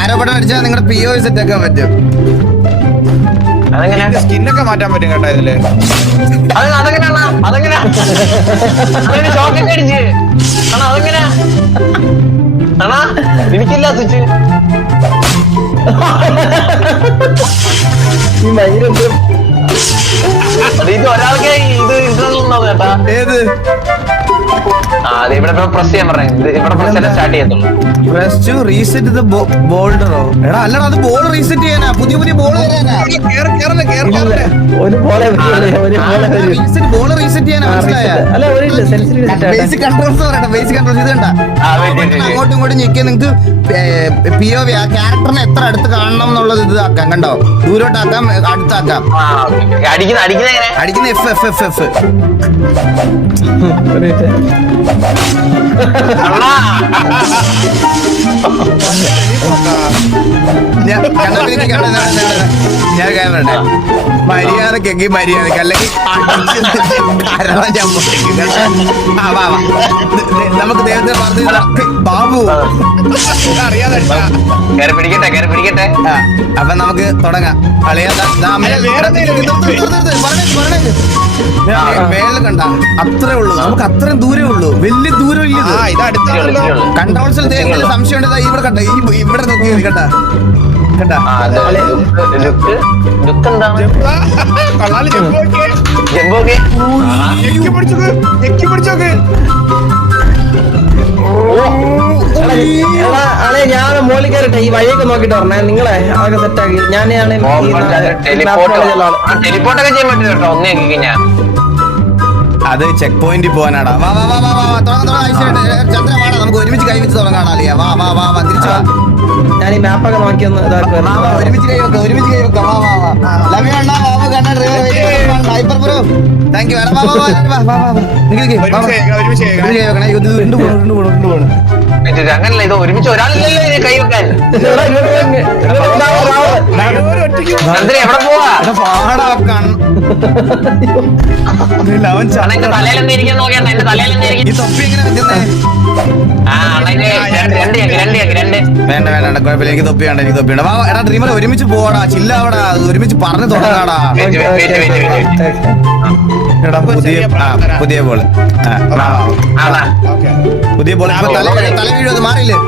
ആരോപണം അടിച്ചാൽ നിങ്ങളുടെ PO സെറ്റ് ആക്കാൻ പറ്റും. സ്കിന്നൊക്കെ മാറ്റാൻ പറ്റും കേട്ടോ ഇതില്. എനിക്കില്ല സ്വിച്ച്. ഇത് ഒരാൾക്ക് ഇത് ഇതുണ്ടോ കേട്ടാ? ഏത് ഇവിടെ പ്രസ് ചെയ്യാൻ പറഞ്ഞു. ഇവിടെ പ്രസ് സ്റ്റാർട്ട് ചെയ്യത്തുള്ളൂ. പ്രസ് ടു റീസെറ്റ് ദ ബോൾഡറോ? എടാ അല്ലടാ, അത് ബോൾ റീസെറ്റ് ചെയ്യാനാ, പുതിയ ബോൾ തരാനാ. ബോൾ റീസെറ്റ് ചെയ്യാനാ, മനസ്സിലായ? ബേസിക് കൺട്രോൾസ് പറയട്ടെ. ബേസിക് കൺട്രോൾസ് ഇത് കണ്ട, അങ്ങോട്ടും ഇങ്ങോട്ടും ഞെക്കിയാൽ നിങ്ങക്ക് POV ആ ക്യാരക്ടറിനെ എത്ര അടുത്ത് കാണണം എന്നുള്ളത് ഇത് ആക്കാം. കണ്ടോ, ദൂരോട്ടാക്കാം, അടുത്താക്കാം. അടിക്കുന്ന F. ഞാൻ കാണണ്ടേ, മര്യാദക്കെങ്കിൽ മര്യാദക്ക്, അല്ലെങ്കിൽ നമുക്ക് ദൈവത്തെ പറഞ്ഞു ബാബു പിടിക്കട്ടെ. അപ്പൊ നമുക്ക് തുടങ്ങാം. മേളിൽ കണ്ട അത്രേ ഉള്ളൂ, നമുക്ക് അത്രയും ദൂരേ ഉള്ളൂ, വലിയ ദൂരം ഇല്ല. കൺട്രോൾസിൽ സംശയം ഉണ്ട്. ഇവിടെ കണ്ട, ഇവിടെ നോക്കി കണ്ട കണ്ട ഞാൻ മോളിൽ കയറിട്ടെ ഈ വഴിയൊക്കെ നോക്കിട്ട് പറഞ്ഞേ. നിങ്ങളെ അതൊക്കെ സെറ്റാക്കി ഞാനാണ് ടെലിപ്പോർട്ടൊക്കെ ചെയ്യാൻ പറ്റും കേട്ടോ. ഒന്നേ ഞാൻ അത് ചെക്ക് പോയിന്റിൽ പോകാനാടാ. വാ വാ വാ വാ വാ ചന്ദ്ര വാടാ, നമുക്ക് ഒരുമിച്ച് കൈവച്ച് തുടങ്ങാണല്ലേ. വാ വാ വാ വാ തിരിച്ചു വാ. ഞാൻ ഈ മാപ്പൊക്കെ നോക്കി ഒന്ന് ഒരുമിച്ച് കൈ വെക്കാം, ഒരുമിച്ച് കൈ വെക്കാം. വാ വാ വാ ലവ്യ അണ്ണാ, ബാബു കണ്ണ, ഹൈപ്പർ ബ്രോ, താങ്ക് യു. വാ വാ വാ വാ വാ വാ അങ്ങനല്ല, ഇത് ഒരുമിച്ച് ഒരാളില്ലല്ലോ കൈ വെക്കാൻ. എവിടെ പോവാ? പാടാ എന്റെ തലയിലെന്താ ഇരിക്കാൻ നോക്കിയാണ്. എന്റെ തലയിലെന്തായിരിക്കും ഈ തൊപ്പി എങ്ങനെ വെക്കുന്നേ? വേണ്ട വേണ്ട കുഴപ്പമില്ല, എനിക്ക് തൊപ്പി വേണ്ട, എനിക്ക് തൊപ്പി വേണ്ട. വാ എടാ ഡ്രീമർ, ഒരുമിച്ച് പോവാടാ, ചില്ലാവടാ, ഒരുമിച്ച് പറഞ്ഞു തുടങ്ങാടാ. എടാ പുതിയ ബോള്, പുതിയ ബോൾ. തല വീഴത് മാറിയില്ലേ?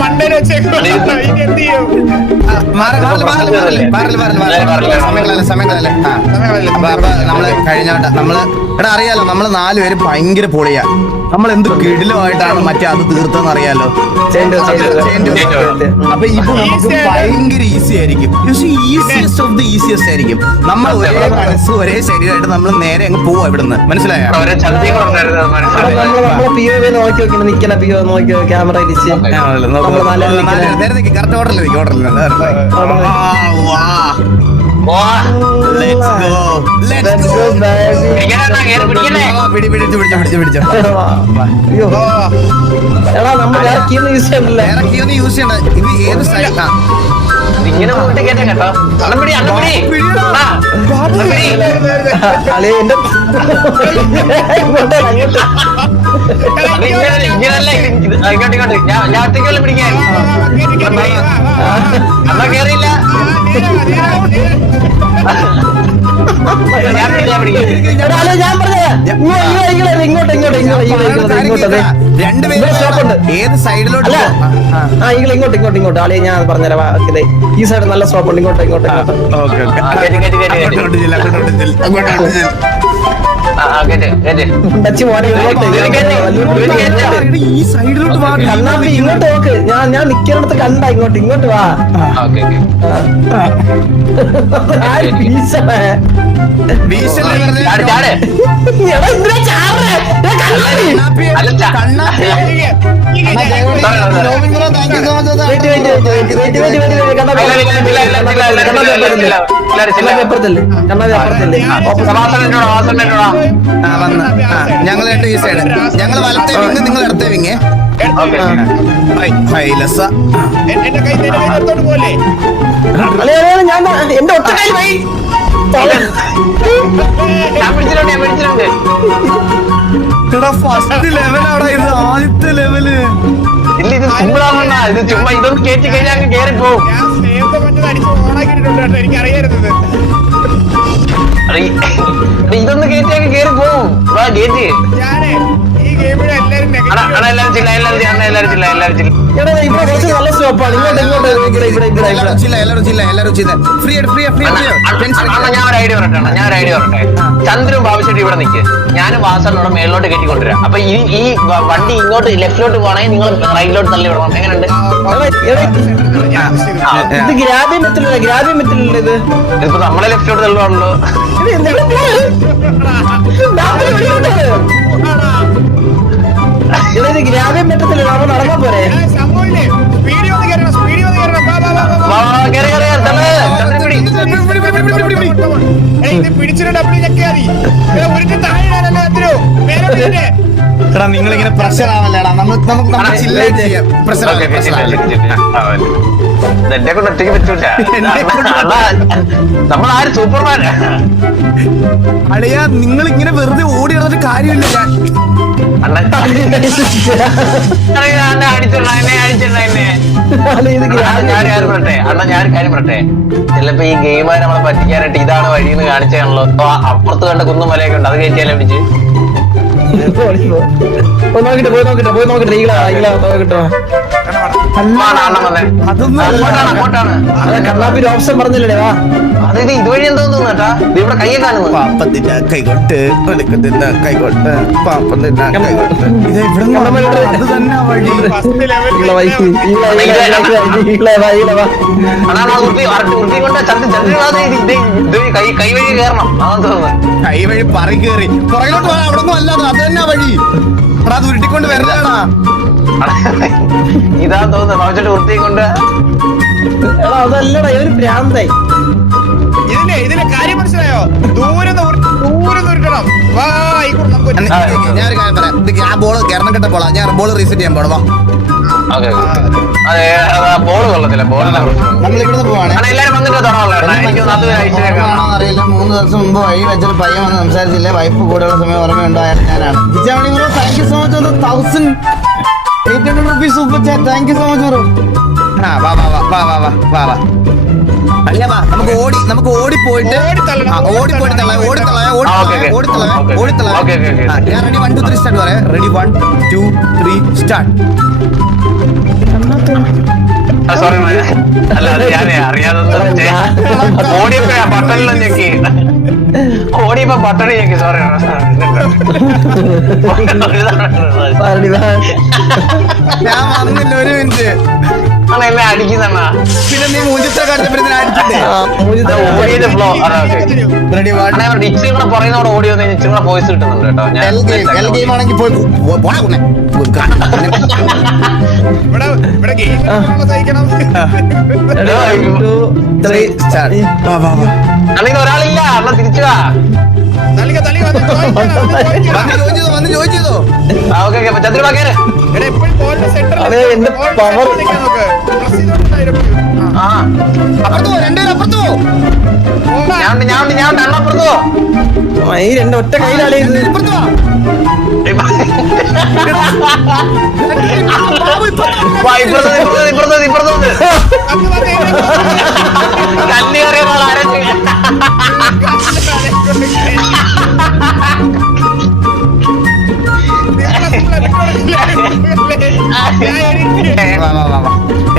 മണ്ടയിൽ വെച്ചേക്കോ. സമയങ്ങളല്ലേ. അപ്പൊ നമ്മള് കഴിഞ്ഞ നമ്മള് എടാ അറിയാലോ, നമ്മള് 4 പേര് ഭയങ്കര പൊളിയാ. നമ്മൾ എന്ത് കിടിലമായിട്ടാണ് മറ്റേ അത് തീർത്തെന്ന് അറിയാലോ. അപ്പൊ ഇപ്പൊ നമുക്ക് ഭയങ്കര ഈസി ആയിരിക്കും. ഈസിയസ്റ്റ് ഓഫ് ദി ഈസിയസ്റ്റ് ആയിരിക്കും. നമ്മൾ ഒരേ മനസ്സ് ഒരേ ശരീരമായിട്ട് നമ്മൾ നേരെ അങ്ങ് പോവാ ഇവിടുന്ന്, മനസ്സിലായോ? ക്യാമറ കറക്റ്റ് ഓർഡറിൽ പിടിച്ചോ. യൂസ് ചെയ്യണ്ട. ഇത് ഏത് സൈഡാ? ഇങ്ങനെ കേട്ടോ. ഇങ്ങനല്ല, ഇങ്ങോട്ട് ഞാൻ ഒറ്റയ്ക്കല്ല പിടിക്കാൻ. അമ്മ കേറിയില്ല. ഏത് സൈഡിലോട്ട്? ഇങ്ങോട്ട് ആളെ ഞാൻ പറഞ്ഞുതരാം. ഈ സൈഡ് നല്ല സ്റ്റോപ്പ് ഉണ്ട്. ഇങ്ങോട്ട് ഈ സൈഡിലോട്ട് ഇങ്ങോട്ട് നോക്ക്. ഞാൻ നിക്കുന്നിടത്ത് കണ്ട ഇങ്ങോട്ട് വാ. ഞങ്ങൾ 2 ഈ സൈഡ്, ഞങ്ങൾ വലത്തെ വിങ്, നിങ്ങൾ ഇടത്തെ വിങ്. ഞാൻ എന്റെ ഒറ്റ കൈ ഞാൻ പിടിച്ചിട്ടുണ്ട് എടാ ഫസ്റ്റ് ലെവലാടാ ഇത്, ആദ്യത്തെ ലെവല്. ഇല്ല ഇത് സിമ്പിളാവണ്ട, ഇത് ചുമ്മാ ഇതൊന്ന് കേറ്റി കഴിഞ്ഞാൽ അങ്ങ് കേറി പോവും. ഞാൻ സേവ് പഞ്ചത് അടിച്ച് ഓണാക്കിയിട്ടുണ്ട് കേട്ടോ, എനിക്ക് അറിയരുത്. ഇതൊന്ന് കേറ്റി അങ്ങ് കേറി പോവും. വാ കേറ്റി. ഞാനേ ഈ ഗെയിമിൽ എല്ലാരും എല്ലാരും ചില്ല. എടാ ഇവിടെ കുറച്ച് നല്ല സ്റ്റോപ്പാണ്. ഇങ്ങോട്ട് എല്ലാരും ചില്ല. ഫ്രീ ഞാൻ ഒരു ഐഡിയ പറയട്ടെ. ചന്ദ്രനും ബാബുശെട്ടി ഇവിടെ നിൽക്ക്, ഞാനും വാസനോടെ മേളിലോട്ട് കെട്ടിക്കൊണ്ടുവരാം. അപ്പൊ ഈ വണ്ടി ഇങ്ങോട്ട് ലെഫ്റ്റിലോട്ട് പോകണമെങ്കിൽ നിങ്ങൾ റൈറ്റിലോട്ട് തള്ളി വിടണം. എങ്ങനെയുണ്ട്? ഇത് ഗ്രാബി മെത്തിലല്ലേ ഇത്? ഇതിപ്പോ നമ്മളെ ലെഫ്റ്റിലോട്ട് തള്ളുവാണല്ലോ. ഇത് ഗ്രാബി മെറ്റത്തില്ല, നമ്മൾ നടന്നാ പോരെ? സംഭവമില്ലേ, സ്പീഡിൽ വന്ന് കയറണം. ഇത് പിടിച്ചിട്ട് ഡബ്ല്യൂ ഞെക്കിയാ മതി. ഒരു താഴെ എത്രയോ പേരെ. എടാ നിങ്ങളിങ്ങനെ പ്രഷർ ആവല്ലേടാ, നമുക്ക് ചില്ലായിട്ട് ചെയ്യാം. പ്രഷർ എന്നെ കൊണ്ട് ഒറ്റയ്ക്ക് പറ്റൂല. നമ്മളാരും സൂപ്പർമാനാ. അളിയാ നിങ്ങൾ ഇങ്ങനെ വെറുതെ ഓടി നടന്നിട്ട് കാര്യമില്ല. ഞാനൊരു കാര്യം പറട്ടെ, ചിലപ്പോ ഈ ഗെയിമാര് നമ്മളെ പറ്റിക്കാനായിട്ട് ഇതാണ് വഴിന്ന് കാണിച്ചാണല്ലോ. അപ്പുറത്ത് കണ്ട കുന്നും മലയൊക്കെ ഉണ്ട്, അത് കയറ്റിയാലേ പിടിച്ച് കണ്ണാപ്പി ഓപ്ഷൻ പറഞ്ഞില്ലേ? വാ അത് ഇതുവഴി എന്തോ തോന്നുട്ടാ, ഇവിടെ കയ്യെ കാണുന്നു. പാപ്പത്തിന്റെ കൈകൊട്ട് ഒലിക്കത്തിന്റെ കൈകൊട്ട് പാപ്പത്തിന്റെ കൈകൊട്ട്. ഇത് ഇവിടെ അത് തന്നെ വഴി. കൈ വഴി കയറണം, അതെന്ന് തോന്നുന്നു. കൈ വഴി പറയി കയറി പുറകിലോട്ട് പോകാൻ അവിടെ ഒന്നും അല്ലാതെ അത് തന്നെ വഴി. എടാ അത് ഉരുട്ടിക്കൊണ്ട് വരലാടാ. ഇതാ തോന്നുന്നു ബാബുചേട്ടൻ വൃത്തിയും കൊണ്ട്. എടാ അതല്ലടാ, ഇവര് ഭ്രാന്തായി. ഇതിലെ കാര്യം മനസ്സിലായോ? ദൂരെ ഉരുട്ടണം. ഞാനൊരു കാര്യം പറയാം, ഇത് ആ ബോള് കിരണം കെട്ട ബോളാ. ഞാൻ ബോൾ റീസെറ്റ് ചെയ്യാൻ പോണവാ. ഓക്കെ അതെ, ബോള് കൊള്ളത്തില്ല. ബോളിനെ നമ്മൾ ഇവിടുന്ന് പോവാണ്. എല്ലാരും വന്നിട്ട് അറിയില്ല, 3 ദിവസം മുമ്പ് വഴി വെച്ചൊരു പയ്യൻ വന്ന് സംസാരിച്ചില്ല. വൈഫ് കൂടെയുള്ള സമയം ഓർമ്മയുണ്ടോ? ഞാനാണ്. Thank you so much. 1800 rupees super chat. Thank you so much bro. ആ വാ വാ വാ വാ വാ വാ വാ. അല്ല വാ, നമുക്ക് ഓടിപ്പോയിട്ട് ഞാൻ റെഡി 1 2 3 സ്റ്റാർട്ട് പറയാം. Ready 1 2 3 start. സോറി അല്ല, അത് ഞാനേ അറിയാതെ ഓടിയപ്പോ ബട്ടണിലും ഞെക്കി. ഓടിയപ്പോ ബട്ടൺ ഞെക്കി. സോറി. ഞാൻ വന്നില്ല, 1 മിനിറ്റ്. എന്നെ അടിക്കുന്ന പിന്നെ നീ മൂഞ്ചത്തെ കാണിച്ചപ്പോഴത്തേന് അടിച്ചിട്ടേ. ഓടിയത് ഫ്ലോ. റെഡി ഇച്ചിരി പറയുന്നോട് ഓടി വന്നു കഴിഞ്ഞാൽ ഇച്ചിരി വോയിസ് കിട്ടുന്നുണ്ട് കേട്ടോ. എൽ ഗെയിം ആണെങ്കിൽ പോയി ഇവിടെ ഗെയിം സഹിക്കണം. അല്ലെങ്കിൽ ഒരാളില്ല, അല്ല തിരിച്ചു വാ. വന്ന് ചോദിച്ചതോ. ഓക്കെ ചന്ദ്ര വാക്കേര്. അപ്പുറത്തോ, രണ്ടുപേരും അപ്പുറത്തോ. ഞാൻ അപ്പുറത്തോ. ഈ രണ്ട് ഒറ്റ കയ്യിലാളെ ഇപ്പുറത്തോ. ഇപ്പുറത്തോട്ട് കല്ല് കയറിയ ആരൊക്കെ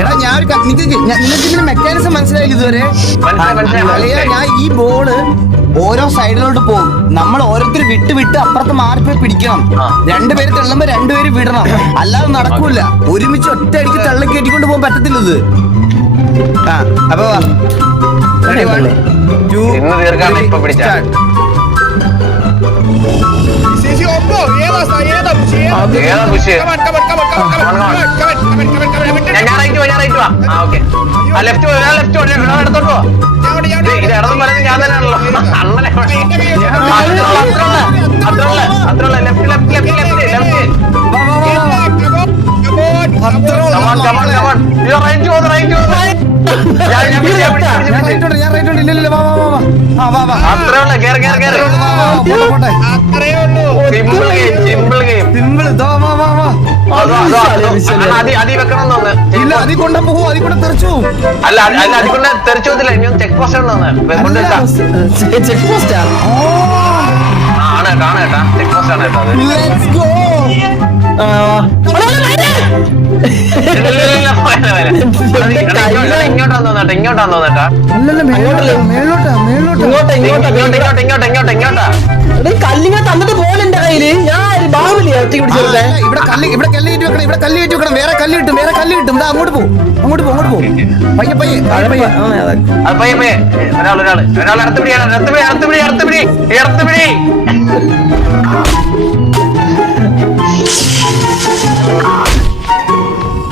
എടാ നിങ്ങൾക്ക് ഇതിന് മെക്കാനിസം മനസ്സിലായില്ല ഇതുവരെ? ഞാൻ ഈ ബോള് ഓരോ സൈഡിലോട്ട് പോകും. നമ്മൾ ഓരോരുത്തർ വിട്ട് അപ്പുറത്ത് മാറിപ്പോയി പിടിക്കണം. 2 പേര് തള്ളുമ്പോ 2 പേര് വിടണം, അല്ലാതെ നടക്കൂല. ഒരുമിച്ച് ഒറ്റ അടിക്ക് തള്ളി കയറ്റിക്കൊണ്ട് പോകാൻ പറ്റത്തില്ല ഇത്. ആ അപ്പൊ 1 2 സ്റ്റാർട്ട്. ഞാൻ തന്നെയാണല്ലോ അണ്ണനെ. അത്ര ഞാൻ റൈറ്റ് ഉണ്ട്. ഇല്ല വാ വാ വാ. ആ വാ വാ അത്രേ ഉള്ളു കേറ് കേറ് കേറ് വാ, വാ, പോട്ടെ, പോട്ടെ. അത്രേ ഉള്ളൂ. Simple game simple game simple വാ വാ വാ വാ അതി വെക്കണം തോന്നുന്നു ഇല്ല അതി കൊണ്ട പോവും അതി കൊണ്ട് തെറിച്ചു പോവും. അല്ല അല്ല അതിക്കൊണ്ട് തെറിച്ചു പോകത്തില്ല ഇനി ചെക്ക് പോസ്റ്റ് തോന്നുന്നു ചെക്ക് പോസ്റ്റാ ആണ് കേട്ടാ ചെക്ക് പോസ്റ്റ് ആണ് കേട്ടോ അത് Let's go. ഇങ്ങോട്ടാന്ന് തോന്നട്ടെ ഇങ്ങോട്ടാന്ന് തോന്നട്ടാ അല്ലല്ല മേലോട്ടാ മേലോട്ടാ മേലോട്ടാ ഇങ്ങോട്ടാ കല്ലിങ്ങ തന്നിട്ട് പോലെ എന്റെ കയ്യില് ഞാൻ ബാഹുബലി ഒറ്റയ്ക്ക് പിടിച്ചെടുത്തേ ഇവിടെ കല്ല് കയറ്റി വെക്കണം ഇവിടെ കല്ല് കയറ്റി വെക്കണം വേറെ കല്ല് കിട്ടും ദാ അങ്ങോട്ട് പോ പയ്യെ അത് പയ്യെ ഒരാൾ അടുത്തുപിടി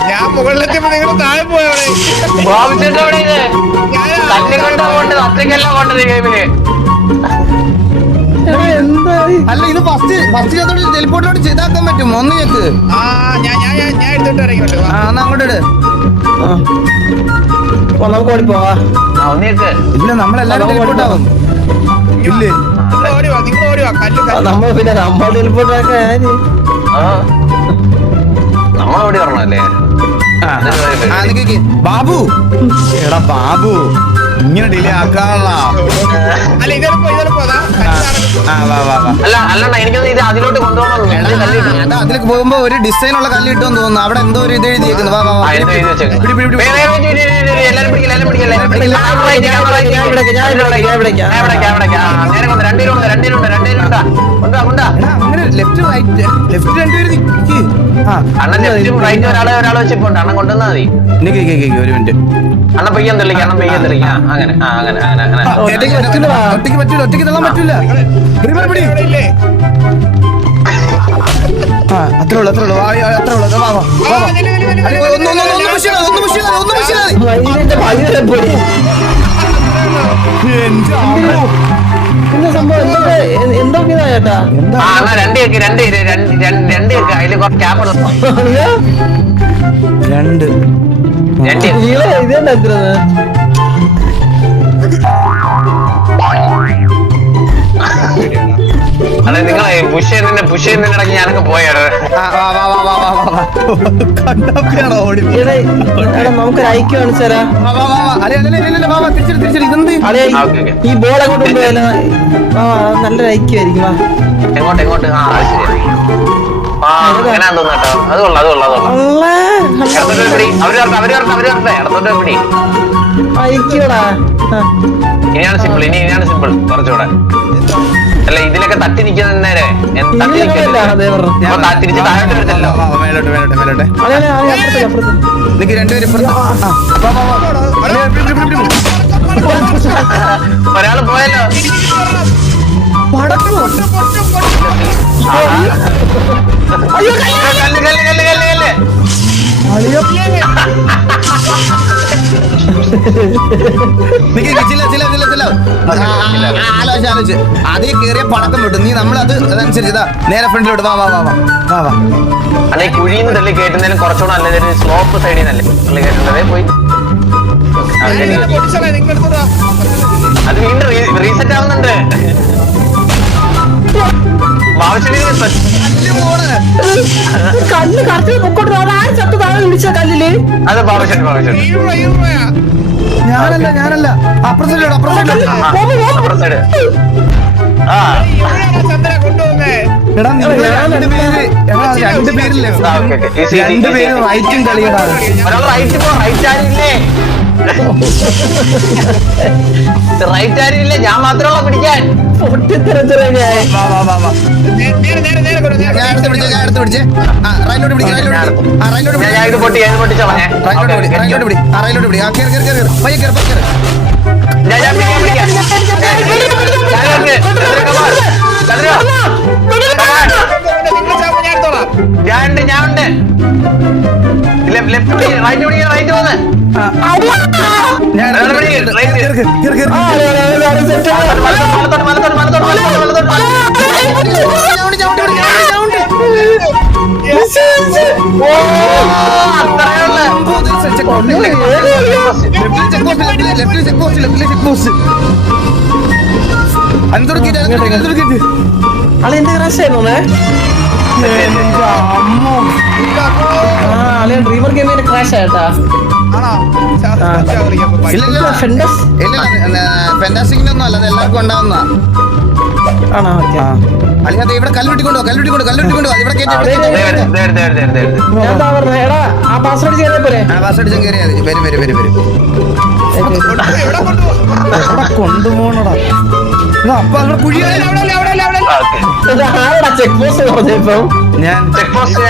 ഞാൻ മുകളിലെത്തിയപ്പോ നിങ്ങൾ താഴെ പോയവിടെ. ഭാവിച്ചിട്ട് എവിടെ ഇത് തല്ലി കൊണ്ടാ പോണ്ടത് അത്രയ്ക്കല്ല പോണ്ടത് ഈ ഗെയിമില് അല്ല ഇത് ഫസ്റ്റ് ടെലിപ്പോർട്ടിലോട്ട് ചെയ്താക്കാൻ പറ്റും ഒന്ന് ഞെക്ക് ആ ഞാൻ എടുത്തിട്ട് ഇറങ്ങിട്ട് ആ എന്നാ അങ്ങോട്ട് ഇട് നമുക്ക് ഓടിപ്പോവാ ഒന്നേക്ക് ഇല്ല നമ്മളെല്ലാരും ടെലിപ്പോർട്ട് ആവും ഇല്ലേ നിങ്ങൾ ഓടിവാ കല്ല് നമ്മ പിന്നെ നമ്മൾ ടെലിപ്പോർട്ടൊക്കെ നമ്മളോടി പറഞ്ഞല്ലേ ആ നിക്ക് ബാബു എടാ ബാബു ഇങ്ങനെ ഡിലേ ആക്കാനുള്ള അല്ല ഇതെളുപ്പോ അതാ അല്ലണ്ട എനിക്കൊന്നും ഇത് അതിലോട്ട് കൊണ്ടുപോകണം അതിലേക്ക് പോകുമ്പോ ഒരു ഡിസൈൻ ഉള്ള കല്ല് കിട്ടുമെന്ന് തോന്നുന്നു അവിടെ എന്തോ ഒരു ഇത് എഴുതിയേക്കുന്നു വാ വാ വാ. പിടി, പിടി, പിടി. എല്ലാരും പിടിക്കില്ല എടാ, അങ്ങനെ ലെഫ്റ്റ് രണ്ടുപേര് നിക്ക്. ആ അണ്ണൻ ലെഫ്റ്റും റൈറ്റും ഒരാളെ വെച്ചിട്ടുണ്ട് അണ്ണൻ കൊണ്ടുവന്നാ മതി നിക്ക് ഒരു മിനിറ്റ് അണ്ണൻ പെയ്യാൻ തെളിക്കാം അങ്ങനെ ഒറ്റയ്ക്ക് തള്ളാൻ പറ്റൂല പിടി. ഇല്ലേ ആ അത്രേ ഉള്ളൂ വാ വാ അടി, ഒന്ന് മുഷിയാതെ. വൈകിട്ട് വൈകിട്ട് പോയി പിന്നെ സംഭവം എന്തൊക്കെയാ ചേട്ടാ അണ്ണാ രണ്ട് അതില് കുറച്ച് ക്യാപ്പ് രണ്ട് ഇതെന്താ എത്ര അതെ നിങ്ങളെ പുഷ് ചെയ്യുന്നതിന്റെ ഇടയ്ക്ക് ഞാനൊക്കെ പോയാണ് കണ്ടപ്പോഴാണോ ഓടി നമുക്കൊരു ഐക്യം കാണിച്ചാരാ ഇതെന്ത് ഈ ബോൾ അങ്ങോട്ട് കൊണ്ടുപോയാലോ നല്ലൊരു ഐക്യമായിരിക്കും വാ എങ്ങോട്ട് ആ അത് ശരിയാ ആ അങ്ങനെ തോന്നട്ടോ അത് കൊള്ളാം ഇടത്തോട്ട് പിടി അവര് ഇടത്തോട്ട് പിടി ഐക്യടാ ഇനിയാണ് സിമ്പിൾ കുറച്ചുകൂടെ അല്ല ഇതിലൊക്കെ തട്ടി നിൽക്കുന്ന നേരെ തട്ടി നിൽക്കില്ല തിരിച്ച് താഴോട്ട് വരുന്നല്ലോ മേലോട്ടെ നിക്ക് രണ്ടുപേരും ഒരാള് പോയല്ലോ കല്ല് ആലോചിച്ച് അതേ കേറിയ പടക്കം വിട്ടു നീ നമ്മളത് അതനുസരിച്ച് ഇതാ നേരെ ഫ്രണ്ടിലോട്ട് വാ അല്ലെ കുഴിന്ന് തള്ളി കയറ്റുന്നതിനും കുറച്ചുകൂടെ നല്ലൊരു സ്ലോപ്പ് സൈഡിൽ നിന്നല്ലേ തള്ളി കയറ്റുന്നതേ പോയി അത് വീണ്ടും റീസെറ്റ് ആവുന്നുണ്ട് കല്ല് കറക്റ്റ് പൊക്കോട്ട് ആരും ചത്ത് താഴെ വിളിച്ച കല്ലില് അത് ബാബുശേട്ട് ഞാനല്ല അപ്പുറം സൈഡ് ആ ചന്ദ്ര കൊണ്ടുപോകുന്നേ എടാ രണ്ടുപേര് റൈറ്റും കളിയടാ ഒരാൾ റൈറ്റ് ആരില്ലേ റൈറ്റ് ആരില്ലേ ഞാൻ മാത്രമുള്ള പിടിക്കാൻ ഞാൻ എടുത്ത് പിടിച്ചേ ഞാൻ ഇത് പൊട്ടിച്ചോളാം റൈറ്റിലോട്ട് പിടി പയ്യെ കേറ് ഞാൻ പിടിക്കാം ഞാനുണ്ട് ലെഫ്റ്റ് റൈറ്റ് പോന്ന് ചെക്ക് പോസ്റ്റ് അനന്തോട് ആളെ എന്ത് ക്രാഷ് ആയിരുന്നു ആളെ ഡ്രീമർ ഗെയിമിന് ക്രാഷ് ആയിട്ടാ ആണോ ഫെന്റാസ്റ്റിക്കിനൊന്നും അല്ല അത് എല്ലാവർക്കും ഉണ്ടാവുന്ന ആണോ ഓക്കെ അല്ലാതെ ഇവിടെ കല്ലുട്ടിക്കൊണ്ടോ ഇവിടെ ഞാൻ എന്താ പറഞ്ഞത് എടാ ആ പാസ്വേഡ് ചെയ്തേ പോലെ പാസ്വേഡ് കയറിയാ വരും എവിടെ കൊണ്ടുപോകണടാ അപ്പൊ അവിടെ കുഴി ആരടാ ചെക്ക് പോസ്റ്റ് പറഞ്ഞപ്പോ ഞാൻ ചെക്ക് പോസ്റ്റ്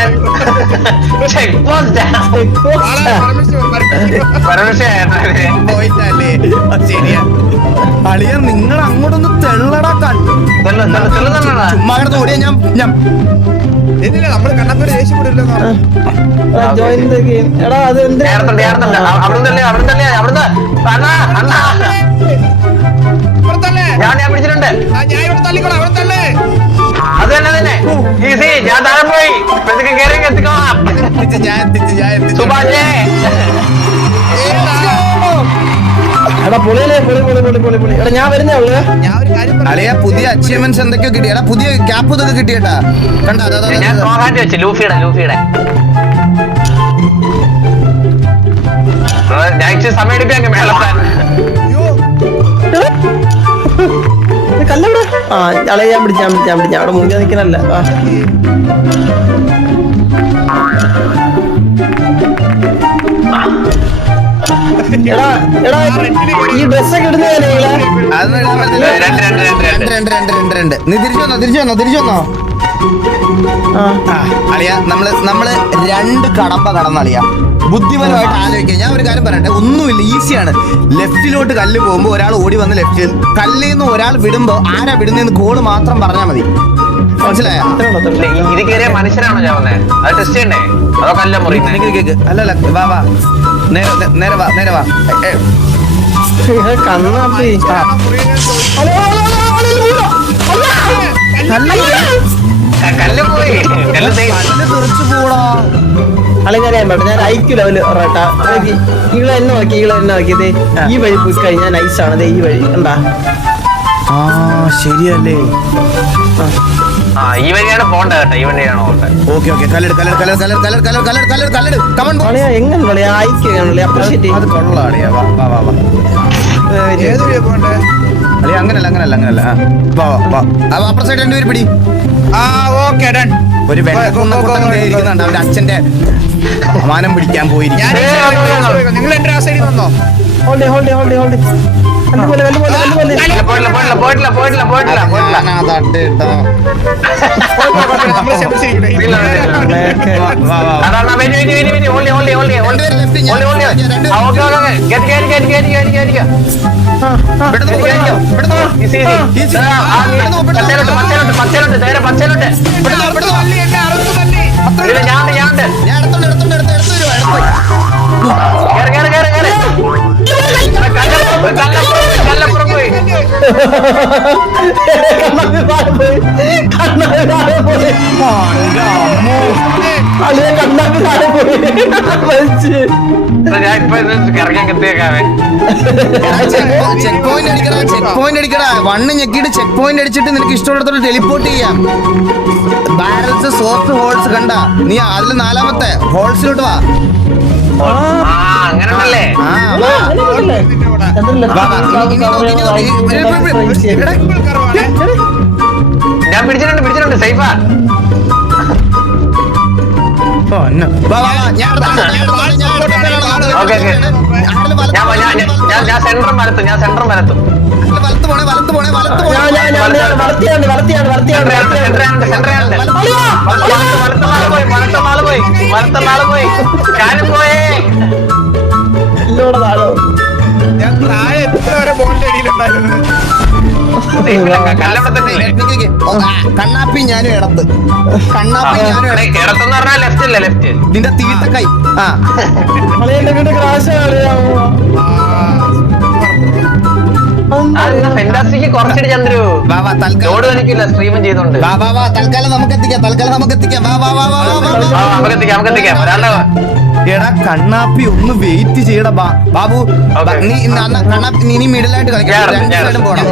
പോയിട്ടല്ലേ ശരിയാ അളിയ നിങ്ങൾ അങ്ങോട്ടൊന്ന് തെള്ളടാ ചുമ്മാ കിടന്ന് ഓടിയാ ഞാൻ എന്നില്ല നമ്മള് കണ്ണപ്പേര് ദേഷ്യപ്പെടില്ല ജോയിൻ ദ ഗെയിം എടാ അത് എന്ത് ഞാൻ പിടിച്ചിട്ടുണ്ട് ഞാൻ ഇവിടെ തള്ളിക്കോളാം അവിടെ തള്ളേ അത് തന്നെ ഈസി ഞാൻ താഴെ പോയി കയറി എത്തിക്കോളാം സുഭാഷേ എടാ പൊളിയല്ലേ പൊളി എടാ ഞാൻ വരുന്നേ ഉള്ളു ഞാൻ ഒരു കാര്യം അളിയ പുതിയ അച്ചീവ്മെന്റ്സ് എന്തൊക്കെയോ കിട്ടിയടാ പുതിയ ക്യാപ്പ് ഇതൊക്കെ കിട്ടിയട്ടാ കണ്ടാ ഞാൻ കോഹാൻഡ് വെച്ച് ലൂഫിയുടെ ഞാൻ ഇച്ചിരി സമയം എടുക്കാൻ മേളത്താൻ കല്ലവിടെ ആ അളെ ഞാൻ പിടിച്ചാ അവിടെ മുങ്ങി നിൽക്കണല്ല എടാ ഈ ഡ്രസ്സൊക്കെ ഇടുന്നതല്ലേ നീ തിരിച്ചു വന്നോ അളിയ നമ്മള് രണ്ട് കടമ്പ കടന്നളിയ ബുദ്ധിപരമായിട്ട് ആലോചിക്കുക ഞാൻ ഒരു കാര്യം പറയട്ടെ ഒന്നുമില്ല ഈസിയാണ് ലെഫ്റ്റിലോട്ട് കല്ല് പോകുമ്പോ ഒരാൾ ഓടി വന്ന് ലെഫ്റ്റിൽ കല്ലിൽ നിന്ന് ഒരാൾ വിടുമ്പോ ആരാ വിടുന്നതെന്ന് കോള് മാത്രം പറഞ്ഞാൽ മതി മനസ്സിലായോ ഇത് കയറിയ മനുഷ്യനാണോ ചാവുന്നേ അത് ടെസ്റ്റ് ചെയ്യണ്ടേ അതോ കല്ല മുറി അല്ലല്ല വാ നേരെ വാ കണ്ണാപ്പി കല്ല് പോയി കല്ല് തെറിച്ചു പോടാ അളകറിയാൻ പറ്റും ഞാൻ ഐക്യു ലെവല് പറയട്ടാ ഈകളെ എന്നെ നോക്കിയത് ഈ വഴി പോയി കഴിഞ്ഞാൽ നൈസാണ് ഈ വഴി കണ്ടാ ആ ശരിയല്ലേ ഈ വഴിയാണ് പോണ്ടത് കേട്ടോ ഈ വഴിയാണ് പോണ്ടത് ഓക്കെ എങ്ങനെ കളിയാ ഐക്യു അപ്രീഷിയേറ്റ് അത് കൊള്ളാളിയാ വാ ഏത് വഴിയാ പോണ്ടേ അളിയ അങ്ങനല്ല വാ അപ്പുറത്തെ രണ്ടുപേര് പിടി ആ ഓക്കെ ഡൺ ഒരു ഇരിക്കുന്നുണ്ട് അവന്റെ അച്ഛന്റെ അമാനം പിടിക്കാൻ പോയിരിക്കും നിങ്ങൾ എന്റെ ആ സൈഡിൽ വന്നോ ഹോൾഡ് പോയിട്ടില്ല നമ്മൾ ക്ഷമിച്ചിരിക്കണേ ചെക്ക് പോയിന്റ് അടിക്കടാ വണ്ണ് ഞെക്കിയിട്ട് ചെക്ക് പോയിന്റ് അടിച്ചിട്ട് നിനക്ക് ഇഷ്ടമുള്ളത്തോട് ടെലിപ്പോർട്ട് ചെയ്യാം ബാരൽസ് സോഫ്റ്റ് ഹോൾസ് കണ്ട നീ അതിൽ നാലാമത്തെ ഹോൾസിലോട്ട് വാ അങ്ങനല്ലേ ഞാൻ പിടിച്ചിട്ടുണ്ട് സേഫാ ഞാൻ സെന്ററും വലത്തും ഞാൻ താഴെ എത്ര വരെ ബോളിന്റെ അടിയിലുണ്ടായിരുന്നു കണ്ണാപ്പി ഞാനും ഇടത്ത് ഇടത്തെന്ന് പറഞ്ഞാൽ ലെഫ്റ്റ് അല്ലേ ലെഫ്റ്റ് നിന്റെ തീട്ട കൈ ഫെന്റാസ്റ്റിക് കുറച്ചിട്ട് ചന്ദ്രു ലോഡ് തനിക്കില്ല സ്ട്രീമും ചെയ്തോണ്ട് തൽക്കാലം നമുക്ക് എത്തിക്കാം നമുക്ക് എത്തിക്കാം ഒരാളുടെ എടാ കണ്ണാപ്പി ഒന്ന് വെയിറ്റ് ചെയ്യടാ ബാബു. Okay. നീ കണ്ണാപ്പി നീ മിഡിലായിട്ട് കളിക്കാം. രണ്ട് സൈഡും പോണം.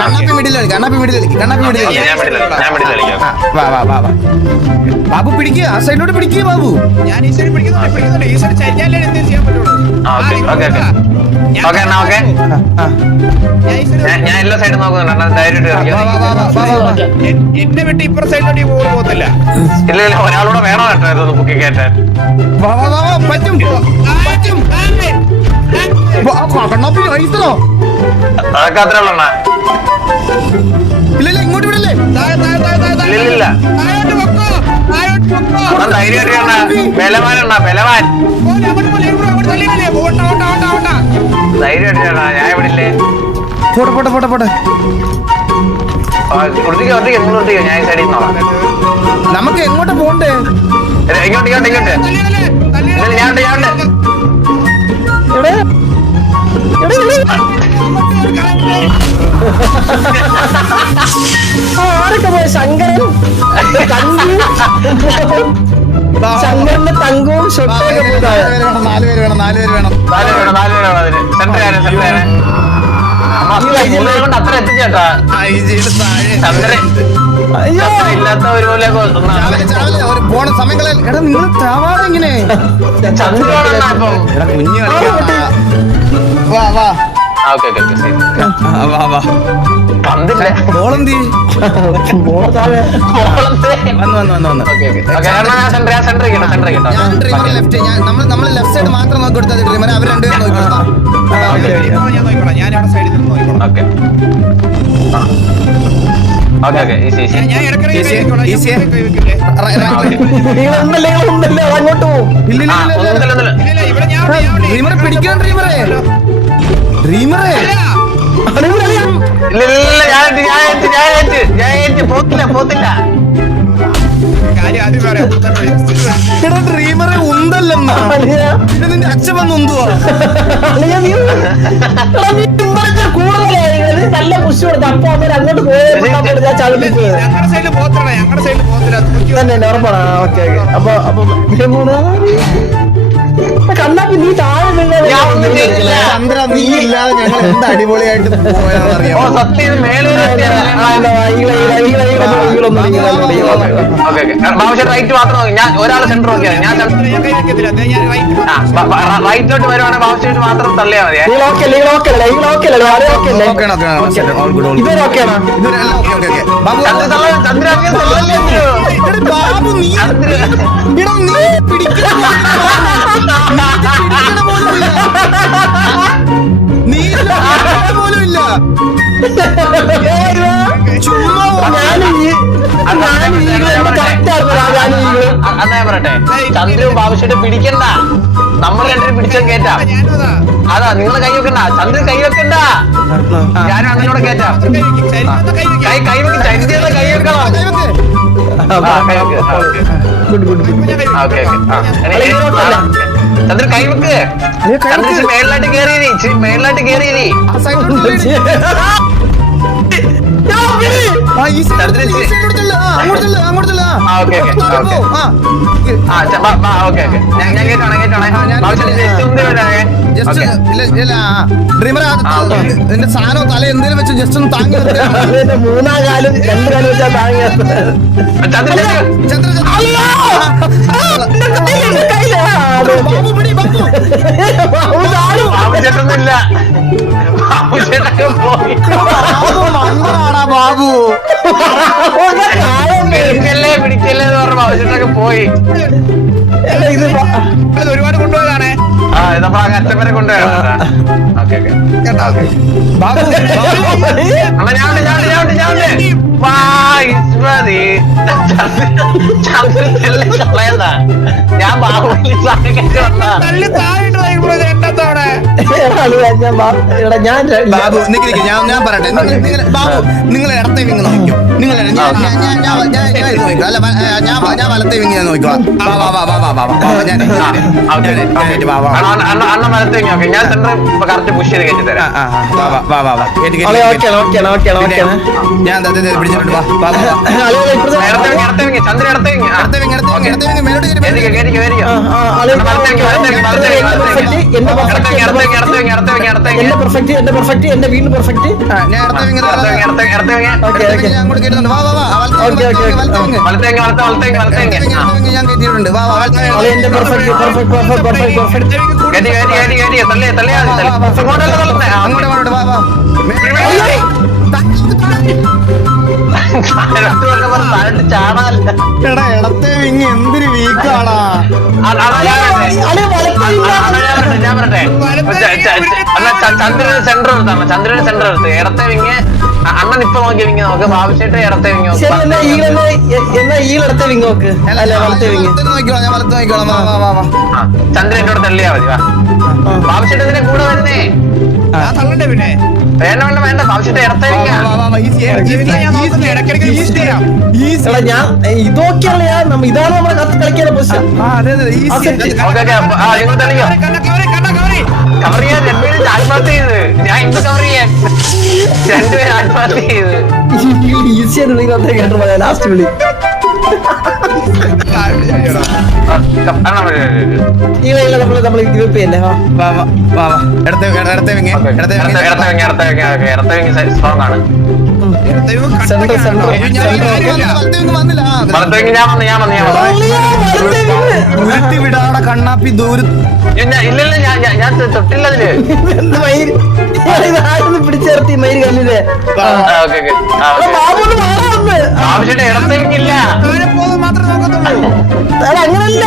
കണ്ണാപ്പി മിഡിൽ കളിക്കാം. കണ്ണാപ്പി മിഡിൽ കളിക്കാം. ഞാൻ വിടില്ല വാ വാ വാ വാ ബാബു പിടിക്കുക. ആ സൈഡിലോട്ട് പിടിക്കുക ബാബു. ഞാൻ ഈ സൈഡ് പിടിക്കുന്നുണ്ട്. ഈ സൈഡ് ചരിഞ്ഞാലേ എന്തെങ്കിലും ചെയ്യാൻ പറ്റുള്ളൂ. ഓക്കെ എന്നാ ഓക്കെ. ഞാൻ എല്ലാ സൈഡും നോക്കുന്നുണ്ട്. ധൈര്യമായിട്ട് എന്നെ വിട്ട് ഇപ്പുറ സൈഡിലോട്ട് ഈ ബോൾ പോകത്തില്ല. ഇല്ല ഒരാളൂടെ വേണോ കേട്ടോ ഇതൊന്ന് പൊക്കി കയറ്റാൻ. വാ വാ വാ പറ്റും പറ്റും. കണ്ണാപ്പി ഐസറോ? അതൊക്കെ അത്രേ ഉള്ളൂ. ഇല്ല ഇല്ല ഇങ്ങോട്ട് വിടല്ലേ. ഇല്ലില്ല ധൈര്യമായിട്ട് ബലവാൻ ബലവാൻ ധൈര്യമായിട്ട് ഞാൻ എവിടില്ലേ. പോട്ടെ പോട്ടെ പോട്ടെ പോട്ടെ. ഒട്ടിക്കോ ഞാൻ ഈ സൈഡിൽ നിന്നോളാം. നമുക്ക് എങ്ങോട്ട് പോണ്ടേ? ഇങ്ങോട്ട് ഞാനുണ്ട് ആരൊക്കെ പോയ ശങ്കരൻ ശങ്കരന്റെ തങ്കവും ഷൊട്ടൊക്കെ പോയതായ 4 പേര് വേണം. 4 പേര് വേണം. 4 പേര് അതിന് സെന്റർ കൊണ്ട് അത്ര എത്തിച്ചേട്ടാ. ചന്ദ്രൻ ഇല്ലാത്ത ഒരു പോണ സമയങ്ങളിൽ എടാ നിങ്ങൾ താവാതെ ഇങ്ങനെ ചന്ദ്രനാണ് അപ്പം. എടാ കുഞ്ഞു വാ വാ വാ വാ. പന്തില്ല ബോളെന്തി വന്ന് സെന്റർ ഞാൻ ഡ്രീമർ ലെഫ്റ്റ്. നമ്മൾ ലെഫ്റ്റ് സൈഡ് മാത്രം നോക്കി കൊടുത്താൽ ഡ്രീമർ അവർ രണ്ടുപേരും നോക്കി കൊടുത്താ. ഞാൻ നോക്കിക്കോളാം. ഞാൻ അവിടെ സൈഡിൽ നിന്ന് നോക്കിക്കോളാം. ഓക്കെ ഞാൻ ഇടയ്ക്കിടയ്ക്ക് കൈ വെക്കോളാം. ഈസി. ഉണ്ടല്ലോ അങ്ങോട്ട് പോകും. ഇല്ല ഇല്ല ഇവിടെ ഞാൻ ഡ്രീമറെ പിടിക്കണം. ഡ്രീമറെ ഇല്ല പോത്തില്ല കാര്യം ആദ്യം പറയാം. എടാ ഡ്രീമറെ ഉന്തല്ലെന്നാ. ഇത് നിന്റെ അച്ഛൻ വന്ന് ഉന്തുവാ. കൂടുതലായി നല്ല പുഷ് കൊടുത്ത് അപ്പൊ അവർ അങ്ങോട്ട് പോയത് ഞാൻ ചവിട്ടിപ്പോയത് ഞങ്ങളുടെ സൈഡിൽ പോകത്തില്ല. ഞങ്ങളുടെ സൈഡിൽ പോകത്തില്ല. തന്നെ ഉറപ്പാണ്. Okay okay. അപ്പൊ കണ്ണാപ്പി നീ താഴെ ചന്ദ്ര നീ ഇല്ലാതെ ഞങ്ങൾ എന്ത് അടിപൊളിയായിട്ട് പോയാണെന്നറിയാമോ? സത്യം മേലെ റൈറ്റ് മാത്രം നോക്കി. ഞാൻ ഒരാളെ സെന്റർ നോക്കിയാൽ ഞാൻ ഞാൻ കൈ വെക്കത്തില്ല. ഞാൻ റൈറ്റിലോട്ട് വരുവാണെങ്കിൽ ബാബുശ്ശേരി മാത്രം തള്ളിയാൽ മതിയെ. ബാബു നീ നീ പിടിക്കണം. നീ പോലും ഇല്ല. ചുമ്മാ അന്നാ ഞാൻ പറയട്ടെ, ചന്ദ്രനും ബാബുശ്ശേരി പിടിക്കണ്ട. നമ്മൾ രണ്ടുപേരും പിടിച്ചാൽ കേറ്റാം. അതാ നിങ്ങൾ കൈ വെക്കണ്ട. ചന്ദ്രൻ കൈ വെക്കണ്ട. ഞാനും അണ്ണനോട് കേറ്റാം. കൈ വെക്ക്. ചന്ദ്രനെ കൈ വെക്കണം. ചന്ദ്രൻ കൈ വെക്ക്. ചന്ദ്രൻ മേളിലായിട്ട് കേറിയിരി. നിന്റെ സാധനം തല എന്തേലും വെച്ച് ജസ്റ്റ് ഒന്ന് താങ്ങി 3 കാലും 2 കാലും വെച്ചാ താങ്ങിയ ബാബുചേട്ടൊന്നുമില്ല. ബാബുചേട്ടൊക്കെ പോയി. ബാബു പിടിക്കല്ലേ എന്ന് പറഞ്ഞ ബാബുചേട്ടൊക്കെ പോയി. ഒരുപാട് കൊണ്ടുപോയതാണേ. നമ്മൾ അങ്ങ് അച്ഛൻ വരെ കൊണ്ടുപോയാണ്. ബാബു ഞാൻ ബാബുവിൽ തള്ളി താഴെ രണ്ടാമത്തവണ ബാബു ഞാൻ പറയട്ടെ. ബാബു നിങ്ങൾ ഇടത്തെ വിങ് നോക്കിയോ? നിങ്ങൾ ഞാൻ വലത്തെ വിങ് ഞാൻ നോക്കിക്കോളാം. അണ്ണ മരത്തേക്ക് നോക്കി. ഞാൻ സെന്റർ കറക്റ്റ് പുഷ് ചെയ്ത് കയറ്റി തരാം. ഞാൻ പിടിച്ചിട്ടുണ്ട്. ചന്ദ്രൻ ഇടത്തേക്ക് എന്റെ പെർഫെക്റ്റ് എന്റെ വീണ്ടും പെർഫെക്റ്റ്. ഞാൻ അടുത്ത വിങ് ഞാൻ അങ്ങോട്ട് കേട്ടുന്നുണ്ട്. വാ വാ വാ ഞാൻ കയറ്റിയിട്ടുണ്ട്. വാ വാ എന്റെ പെർഫെക്റ്റ് അങ്ങോട്ട് അങ്ങോട്ട് വാ വാ എടാ ഇടത്തെ വിങ് എന്തൊരു വീക്കാടാ. ചന്ദ്രന് സെന്റർ എടുത്ത് ഇടത്തെ വിങ് അണ്ണൻ ഇപ്പൊ നോക്കിയ വിങ് നോക്ക്. ഭാവിച്ചിട്ട് ഇടത്തെ വിങ് എന്നാ ഈളത്തെ വിങ് നോക്ക്. അല്ല വലത്തെ വിങ് നോക്കിക്കോളാം. ഞാൻ വലത്ത് നോക്കിക്കോളാം. വാ വാ വാ വാ ചന്ദ്രൻ എന്റെ കൂടെ തള്ളിയാ മതി. വാ ഭാവിച്ചിട്ട് ഇതിനെ കൂടെ വരുന്നേ. തള്ളണ്ടേ പിന്നെ വേണ്ട വേണ്ട വേണ്ട ഭാവിച്ചിട്ട് ഇടത്തെ വിങ്. എടാ ഞാൻ ഇതൊക്കെയല്ല ഇതാണ് നമ്മുടെ കളിക്കുന്ന പൊസിഷൻ. നിങ്ങൾ തെളിയോ കവർ ചെയ്യാൻ രണ്ടുപേരും ആത്മഹത്യ ചെയ്ത്. ഞാൻ ഇന്ന് കവർ ചെയ്യാൻ രണ്ടുപേരും ആത്മഹത്യ ചെയ്ത്. ഈസിയായിട്ട് നിങ്ങൾ കേട്ടോ ലാസ്റ്റ് വിളി. നമ്മള് ഗ്രൂപ്പ് ചെയ്യല്ലേ. വാ വാ വാ വാ ഇടത്തെ വിങ് സ്ട്രോങ് ആണ്. വന്നില്ല. ഉരുട്ടി വിടാടെ കണ്ണാപ്പി ദൂരം. ഇല്ലല്ല ഞാൻ തൊട്ടില്ല അതില്. പിടിച്ചേർത്തി മയിര് കല്ലില്ലേ. ആവശ്യമായിട്ട് ഇടത്തേക്കില്ല. അങ്ങനല്ല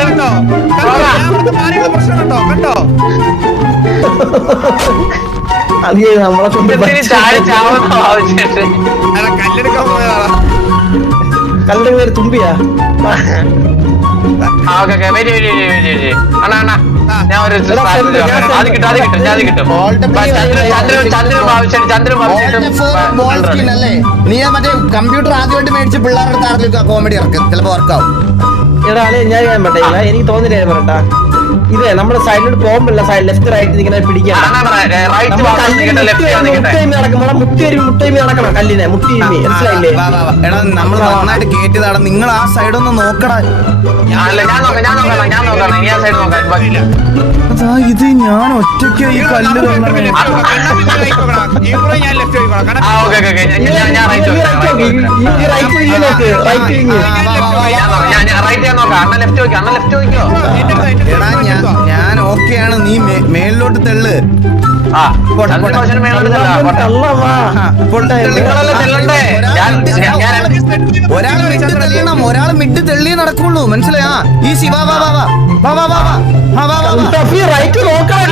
കണ്ടോ അത് നമ്മളെ കൊണ്ട് ആവശ്യമായിട്ട് കല്ലെടുക്കാൻ പോയതാ. കല്ലിന്റെ പേര് തുമ്പിയാ. ഞാൻ ഒരു അല്ലേ നീ മറ്റേ കമ്പ്യൂട്ടർ ആദ്യമായിട്ട് മേടിച്ച് പിള്ളേരുടെ അടുത്ത് കോമഡി ഇറക്കും. ചിലപ്പോ വർക്കാവും. എടാ അല്ലേ ഞാൻ പറ്റില്ല. എനിക്ക് തോന്നില്ല പറട്ടാ. ഇതേ നമ്മുടെ സൈഡിലോട്ട് പോകുമ്പോഴല്ല സൈഡ് ലെഫ്റ്റ് റൈറ്റ് ഇങ്ങനെ പിടിക്കാം. മുട്ടേമി നടക്കണം കല്ലിനെ. മുട്ടിയമി മനസ്സിലായില്ലേ. എടാ നമ്മൾ നന്നായിട്ട് കേറ്റിയതാണ്. നിങ്ങൾ ആ സൈഡ് ഒന്ന് നോക്കടാ. ഇത് ഞാൻ ഒറ്റയ്ക്ക് ഈ കല്ല് ഞാൻ ലെഫ്റ്റ് എടാ ഞാൻ ഓക്കെയാണ്. നീ മേളിലോട്ട് തെള്ള്. ഒരാൾ മിഡ് തെളിയണം. ഒരാൾ മിഡ് തെള്ളിയേ നടക്കുള്ളൂ. മനസ്സിലായാ ഈ ശിവ വാ വാ വാ വാ വാ വാ വാ വാ വാ റൈറ്റ് നോക്കാം.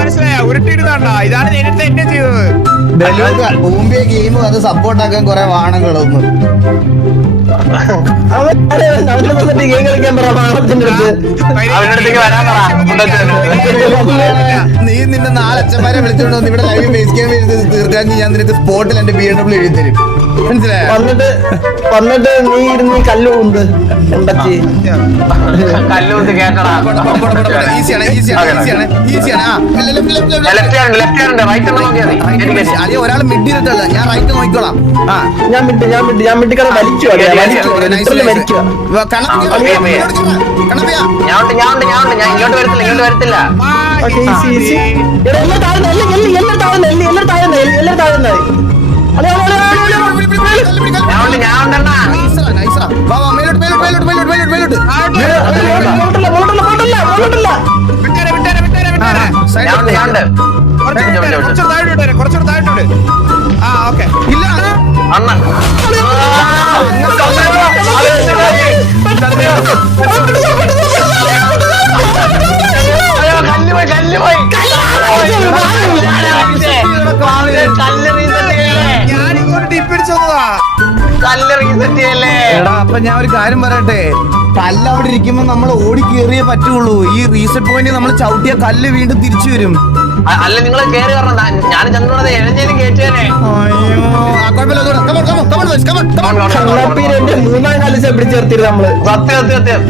മനസ്സിലായ ഉരുട്ടിയിരുന്നാണ്ടാ. ഇതാണ് നേരത്തെ എന്നെ ചെയ്തത്. ബോംബെ ഗെയിം അത് സപ്പോർട്ടാക്കാൻ കുറെ വാണങ്ങളൊന്നും. ഗെയിം കളിക്കാൻ പറ വാണത്തിന്റെ അടുത്ത്. നീ നിന്റെ 4 അച്ഛന്മാരെ വിളിച്ചോണ്ട് വന്ന് ഇവിടെ ലൈവ് ബേസ് ഗെയിം തീർക്കാൻ ഞാൻ നിനക്ക് സ്പോട്ടിൽ എന്റെ BMW എഴുതി തരും. മനസ്സിലായോ? വന്നിട്ട് നീ ഇരുന്ന് കല്ല് ഉണ്ട് ഉണ്ടച്ചി. കല്ലൂത്ത് കേട്ടടാ. ഈസിയാണ് ഈസിയാണ് ഈസിയാണ് ഈസിയാണ്. അല്ലെ ഒരാൾ മിഡ് ചെയ്തിട്ടല്ല. ഞാൻ റൈറ്റ് നോക്കിക്കോളാം. ഞാൻ മിഡ് വലിക്കുക. ഞാൻ ഇങ്ങോട്ട് വരത്തില്ല. കുറച്ചുകൂടെ താഴോട്ട്. ആ ഓക്കെ. ഇല്ല അണ്ണ ഞാനിങ്ങോട്ട് ടിപ്പിടിച്ചതാ. എടാ അപ്പൊ ഞാൻ ഒരു കാര്യം പറയട്ടെ. കല്ല് അവിടെ ഇരിക്കുമ്പോ നമ്മൾ ഓടി കയറിയേ പറ്റുള്ളൂ. ഈ റീസെറ്റ് പോയിന്റ് നമ്മൾ ചവിട്ടിയ കല്ല് വീണ്ടും തിരിച്ചു വരും. അല്ല നിങ്ങൾ കേറി പറഞ്ഞ ഞാൻ ചന്ദ്രനോട് എഴുന്നേലും കേറ്റേനെ. മൂന്നാം കാലം പിടിച്ചേർത്തിരുന്നു നമ്മള്. സത്യം.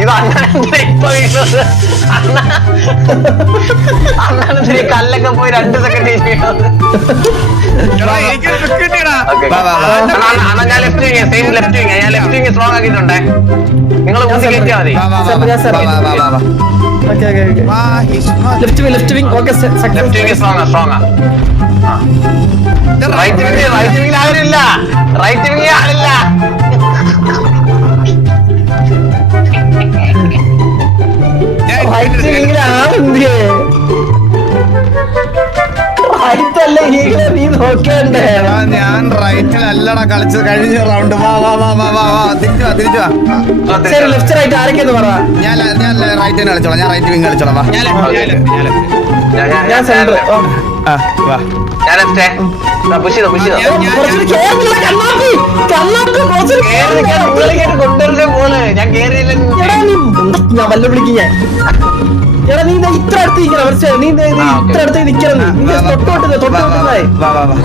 ഇത് അണ്ണനെ ഇപ്പൊ വീണത്. അണ്ണനെ കല്ലൊക്കെ പോയി 2 സെക്കൻഡ് വീണത്. എടാ, എനിക്കൊരു trick കിട്ടിയെടാ. അണ്ണാ ഞാൻ left wing, same left wing. ഞാൻ ലെഫ്റ്റ് വിങ് സ്ട്രോങ് ആക്കിയിട്ടുണ്ടേ. നിങ്ങൾ ഊന്നി കയറ്റിയാ മതി. വാ, Hishma. Left wing okay left wing strong ഇത് റൈറ്റ് വിങ്ങിൽ ആളില്ല. റൈറ്റ് വിങ്ങിൽ ആളില്ല. ഞാൻ ആളെന്തിയേ റൈറ്റല്ലേ ഈകളെ നീ നോക്കണ്ടേ ഞാൻ റൈറ്റിലല്ലടാ കളിച്ചത് കഴിഞ്ഞ റൗണ്ട്. വാ വാ വാ വാ വാ വാ തിരിച്ചു വാ. ശരി ലെഫ്റ്റ് റൈറ്റ് ആരൊക്കെയെന്ന് പറ. ഞാൻ റൈറ്റ് തന്നെ കളിച്ചോളാം. ഞാൻ റൈറ്റ് വിങ് കളിച്ചോളാം. വാ ഞാൻ left. ഞാൻ സെന്റർ വാ. ഞാൻ ലെഫ്റ്റ് പുഷ് ചെയ്തോ കൊണ്ടുവരുന്ന പോലെ ഞാൻ കേറിയില്ല. ഞാൻ വല്ല വിളിക്കും ഞാൻ എടാ നീ ഇത്ര അടുത്ത് നിൽക്കണം മനസ്സിലായി. നീ ഇത്ര അടുത്ത് നിൽക്കണം. നീ തൊട്ടോട്ടായി വാ വാ വാ.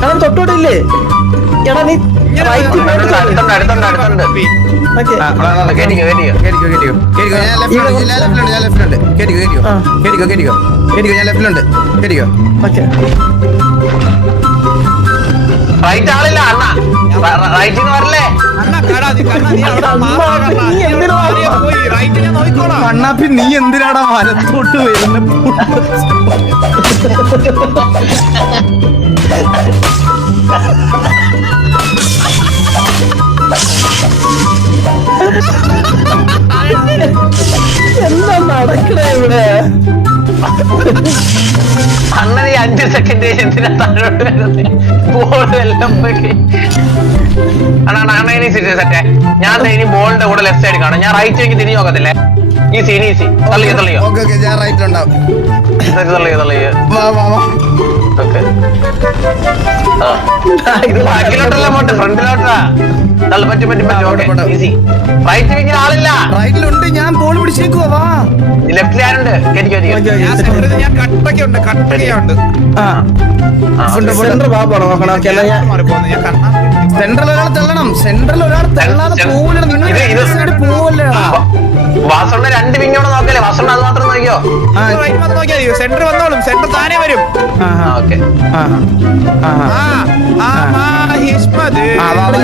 കാരണം തൊട്ടോട്ടില്ലേ എടാ നീ റൈറ്റ് അടുത്തുണ്ട്. ഓക്കെ കേറ്റിക്കോ ഞാൻ ലെഫ്റ്റിലുണ്ട്. ഞാൻ ലെഫ്റ്റിലുണ്ട്. ഓക്കെ റൈറ്റ് ആളില്ല അണ്ണ. റൈറ്റിന്ന് വരല്ലേ? അണ്ണാ, കടാ, നീ അവിടെ മാറാ. നീ എന്തിനാ പോയി റൈറ്റ് ഞാൻ നോക്കിക്കോളാം. കണ്ണാപ്പി നീ എന്തിനാടാ വലത്തോട്ട് വരുന്നത്? എന്താ നടക്കണേ ഇവിടെ? അണ്ണന് 5 സെക്കൻഡ് എന്തിനാ താഴോട്ട് വരുന്നത്? ബോളെല്ലാം പോയി. അണ്ണ സെറ്റേ. ഞാൻ ഇനി ബോളിന്റെ കൂടെ ലെഫ്റ്റ് സൈഡ് കാണും. ഞാൻ റൈറ്റ് എനിക്ക് തിരിഞ്ഞു നോക്കത്തില്ലേ? ഈസി തള്ളിയോ ഓക്കെ ഞാൻ റൈറ്റിലുണ്ടാവും. തള്ളിയോ വാ വാ വാ. ഓക്കെ. ഇത് ബാക്കിലോട്ടല്ല പോട്ടെ, ഫ്രണ്ടിലോട്ടാ. പറ്റും. ഈസി. റൈറ്റ് വിങ്ങിൽ ആളില്ല. റൈറ്റിലുണ്ട്. ഞാൻ ബോൾ പിടിച്ചേക്കുവാ. വാ. ലെഫ്റ്റിൽ ആരുണ്ട്? ഞാൻ സെന്ററിൽ ഞാൻ കട്ടക്കയുണ്ട്. സെന്റർ നോക്കണം. ഓക്കെ അല്ല ഞാൻ മാറിപ്പോന്നു. ഞാൻ കണ്ണാ സെൻട്രൽ ഒരാൾ തള്ളണം. സെൻട്രൽ ഒരാൾ തള്ളാതെ പോവില്ല. നിങ്ങൾ പോവല്ലേ? വാസണ്ണ 2 വിങ്ങോടെ നോക്കല്ലേ? വാസണ്ണ അത് മാത്രം നോക്കിയോ? റൈറ്റ് മാത്രം നോക്കിയാൽ മതി. സെന്റർ വന്നോളും. സെന്റർ താനേ വരും. ഓക്കെ.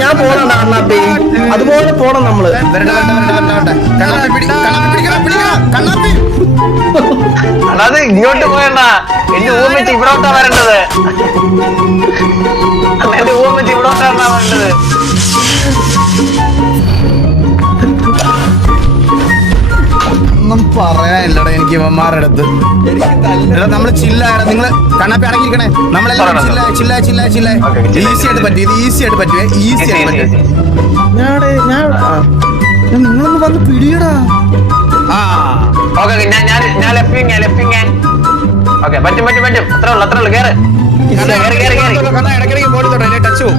ഞാൻ പോണം അണ്ണാപ്പി. അതുപോലെ പോണം നമ്മള്. അത് ഇങ്ങോട്ട് പോയണ്ട. എന്റെ ഊർമ്മിച്ച് ഇവിടോട്ടാ വരേണ്ടത്. എന്റെ ഊർമ്മിച്ച് ഇവിടോട്ടാണ് വരേണ്ടത്. ഒന്നും പറയാനില്ലടാ എനിക്ക് ഇവന്മാരുടെ അടുത്ത്. എടാ നമ്മള് ചില്ലായടാ. നിങ്ങള് കണ്ണാപ്പി അടങ്ങിയിരിക്കണേ. നമ്മളെല്ലാം ചില്ല. ഈസി ആയിട്ട് പറ്റും. ഇത് ഈസി ആയിട്ട് പറ്റുവേ. ഈസി ആയിട്ട് പറ്റും. നിങ്ങളൊന്ന് വന്ന് പിടിയടാ. ഓക്കെ ഞാൻ ലെഫ്റ്റ് വിങ്. ഓക്കെ പറ്റും. അത്രേ ഉള്ളു. കേറ്. ഇടയ്ക്കിടയ്ക്ക് ബോൾ തൊട്ടോ ടച്ച് പോകും.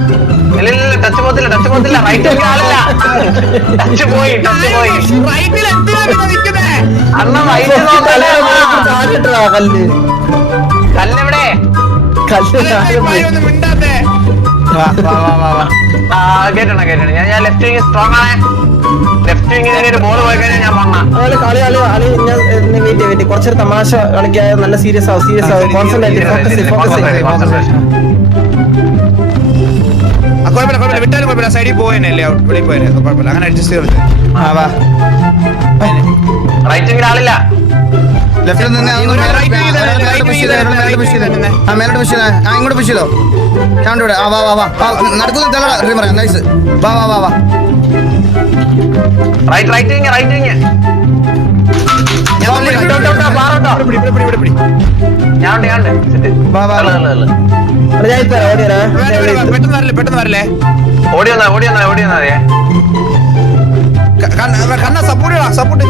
ഇല്ല ടച്ച് പോകത്തില്ല. റൈറ്റ് വിങ് ആളില്ല. ടച്ച് പോയി. റൈറ്റിൽ എന്തിനാ നിൽക്കുന്നേ? അണ്ണ റൈറ്റ് നോക്കല്ലേ? കല്ല് കല്ലെവിടെ? ഒന്ന് മിണ്ടാത്തേ. കേട്ടോ. ഞാൻ ലെഫ്റ്റ് വിങ് സ്ട്രോങ് ആണ്. ലെഫ്റ്റ് വിങ്ങിന് ഒരു ബോൾ പോയി കഴിഞ്ഞാൽ ഞാൻ വണ്ണ. കളി ഞാൻ വെയിറ്റ് കുറച്ചൊരു തമാശ കളിക്കാതെ നല്ല സീരിയസ് ആവും. Concentrate focus. കുഴപ്പമില്ല. വിട്ടാലും കുഴപ്പമില്ല. സൈഡിൽ പോയല്ലേ, വെളിയിൽ പോയനെ. കുഴപ്പമില്ല. അങ്ങനെ അഡ്ജസ്റ്റ് ചെയ്ത് റൈറ്റ് വിങ്ങിൽ ആളില്ല. ലെഫ്റ്റിൽ നിന്ന് മേലോട്ട് പുഷ് ചെയ്തോ. ഇങ്ങോട്ട് പുഷ് ചെയ്തോ. ചാണ്ടിവിടെ. വാ നടക്കുന്നു. തള്ളടാ. നൈസ്. വാ റൈറ്റ് വിങ്. പെട്ടെന്ന് വരല്ലേ. ഓടി വന്നാ കണ്ണ സപ്പോർട്ട് സപ്പോർട്ടുണ്ട്.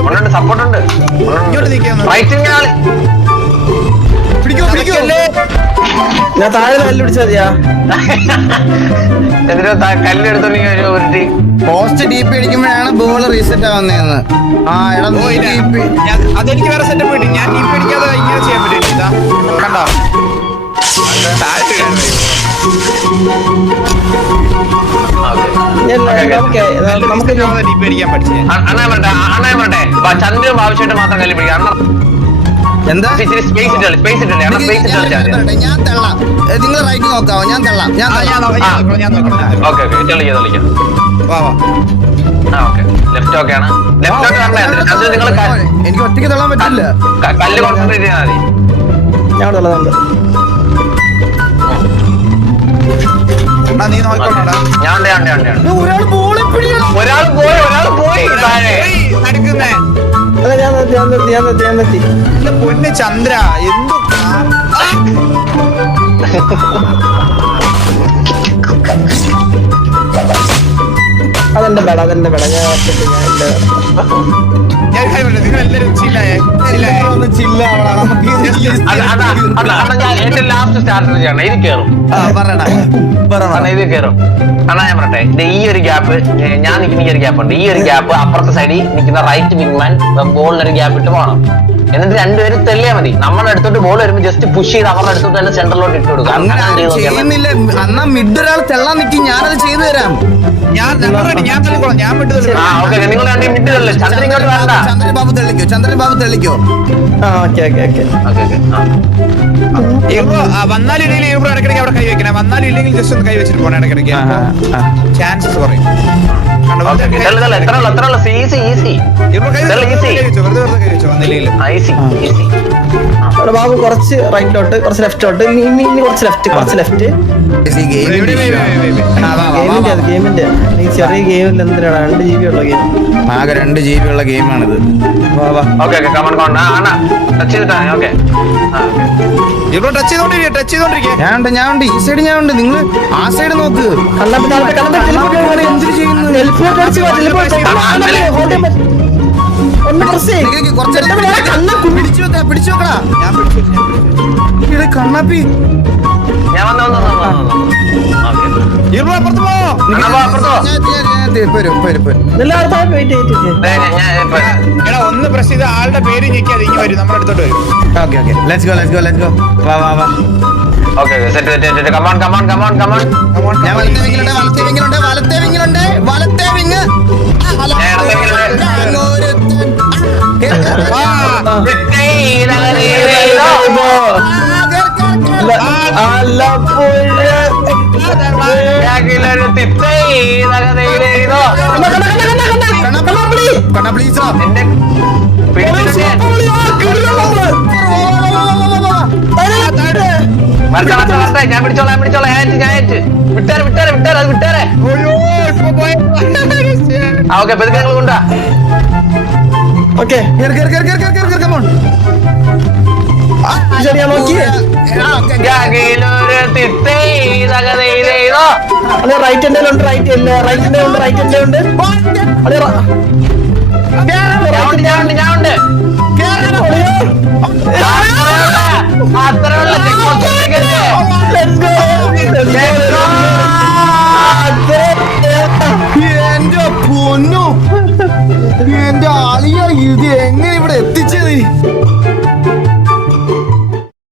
ഇങ്ങോട്ട് നിൽക്കുന്നു. റൈറ്റ് വിങ് ആള്. പിടിക്കോ. ഞാൻ താഴെ കല്ല് പിടിച്ചാ എന്തിനാ കല്ലെടുത്തോണ്ടെങ്കിൽ ഒരു പോസ്റ്റ് ഡി പി അടിക്കുമ്പോഴാണ് ബോൾ റീസെറ്റ് ആവുന്നതെന്ന്. അതെനിക്ക് വേറെ സെറ്റപ്പ് കിട്ടി. ഞാൻ ഡി പി അടിക്കാതെ ഇങ്ങനെ ചെയ്യാൻ പറ്റും. കണ്ടോ? നമുക്ക് ഡീപ്പ് അടിക്കാൻ പഠിച്ചു അണ്ണാ പറട്ടെ ചന്ദ്രനും ആവശ്യമായിട്ട് മാത്രം കല്ല് പിടിക്കാം അണ്ണ എന്താ ഇച്ചിരി സ്പേസ് ഇട്ടല്ലേ സ്പേസ് ഇട്ടല്ലേ അണ്ണ സ്പേസ് ഇട്ടല്ലേ ഞാൻ തള്ളാം നിങ്ങൾ റൈറ്റ് നോക്കാവോ ഞാൻ തള്ളാം ഓക്കെ തെളിക്കാം വാ വാ ഓക്കെ ലെഫ്റ്റ് ഓക്കെ ആണ് ലെഫ്റ്റോട്ട് ചന്ദ്രൻ നിങ്ങൾ എനിക്ക് ഒറ്റയ്ക്ക് തള്ളാൻ പറ്റില്ല കല്ല് കോൺസെൻട്രേറ്റ് ചെയ്താൽ മതി ഞാൻ ഉള്ളതുണ്ട് നീ നോക്കണോടാ ഞാൻ ഉണ്ട് ഒരാൾ ബോളെ പിടിക്കണം ഒരാൾ പോയി താഴെ നടക്കുന്നേ അല്ല ഞാൻ നിർത്തി പൊന്ന് ചന്ദ്ര എന്തു അതെന്റെ ബേട ഞാൻ ഒറ്റയ്ക്ക് ഞാൻ നിങ്ങൾ എല്ലാവരും ചില്ലായേ ഒന്ന് ചില്ലാവണം ഞാൻ എന്റെ ലാസ്റ്റ് സ്റ്റാർട്ടർ ചെയ്യണം ഇത് കയറും ഇത് കയറും അണ്ണാ ഞാൻ പറട്ടെ ഇത് ഈ ഒരു ഗ്യാപ്പ് ഞാൻ നിൽക്കുന്ന ഈ ഒരു ഗ്യാപ്പ് ഉണ്ട് ഈ ഒരു ഗ്യാപ്പ് അപ്പുറത്തെ സൈഡിൽ നിൽക്കുന്ന റൈറ്റ് വിങ്മാൻ ബോളിനൊരു ഗ്യാപ്പ് ഇട്ട് പോകണം എന്നിട്ട് രണ്ടുപേരും തെള്ളിയാൽ മതി നമ്മുടെ അടുത്തോട്ട് ബോൾ വരുമ്പോൾ ജസ്റ്റ് പുഷ് ചെയ്ത് അവരുടെ അടുത്തോട്ട് തന്നെ സെന്ററിലോട്ട് ഇട്ട് കൊടുക്കുക അങ്ങനെ ചെയ്യുന്നില്ല അന്നാ മിഡ് ഒരാൾ തെള്ളാൻ നിൽക്കും ഞാനത് ചെയ്തു തരാം ഞാൻ തള്ളിക്കോളാം ഞാൻ വിട്ടു നിങ്ങൾ രണ്ടു മിനിറ്റ് തള്ളു ചന്ദ്രൻ ഇങ്ങോട്ട് വേണ്ട ചന്ദ്രൻ ബാബു തെള്ളിക്കോ ഓക്കെ വന്നാലില്ലെങ്കിൽ ഇവിടെ ഇടയ്ക്കിടയ്ക്ക് അവിടെ കൈ വെക്കണം വന്നാലില്ലെങ്കിൽ ജസ്റ്റ് ഒന്ന് കൈ വെച്ചിട്ട് പോകണം ഇടയ്ക്കിടയ്ക്ക് ചാൻസസ് കുറയും ബാബു കുറച്ച് റൈറ്റിലോട്ട് കുറച്ച് ലെഫ്റ്റോട്ട് കുറച്ച് ലെഫ്റ്റ് ഗെയിമിന്റെ ഈ ചെറിയ ഗെയിമിൽ എന്തിനാണ് 2 GB ഉള്ള ഗെയിം ആകെ 2 GB ഉള്ള ഗെയിമാണിത് ടച്ച് ചെയ്തോണ്ടിരിക്കേ ഞാനുണ്ട് ഈ സൈഡ് ഞാനുണ്ട് നിങ്ങൾ ആ സൈഡ് നോക്ക് എന്തിനു ചെയ്യുന്നു പിടിച്ചു വെക്കടാ കണ്ണാപ്പി ഞാൻ ഒന്ന് പ്രസ് ചെയ്ത് ആളുടെ പേര് ഞെക്കാതെ ഇങ്ങനെ വരും നമ്മുടെ അടുത്തോട്ട് വരും ലെറ്റ്സ് ഗോ വാ ഞാൻ വലത്തെ വിങ്ങിലുണ്ട് പ്ലീസ് ഞാൻ പിടിച്ചോളാം വിട്ടാരെ ഓക്കെ പെതുക്കെ ഞങ്ങൾ കൊണ്ടാ ഓക്കെ ഞാൻ നോക്കിയേ അതെ റൈറ്റ് എന്റെ ഉണ്ട് റൈറ്റ് ഉണ്ട് ഞാനുണ്ട് Let's go.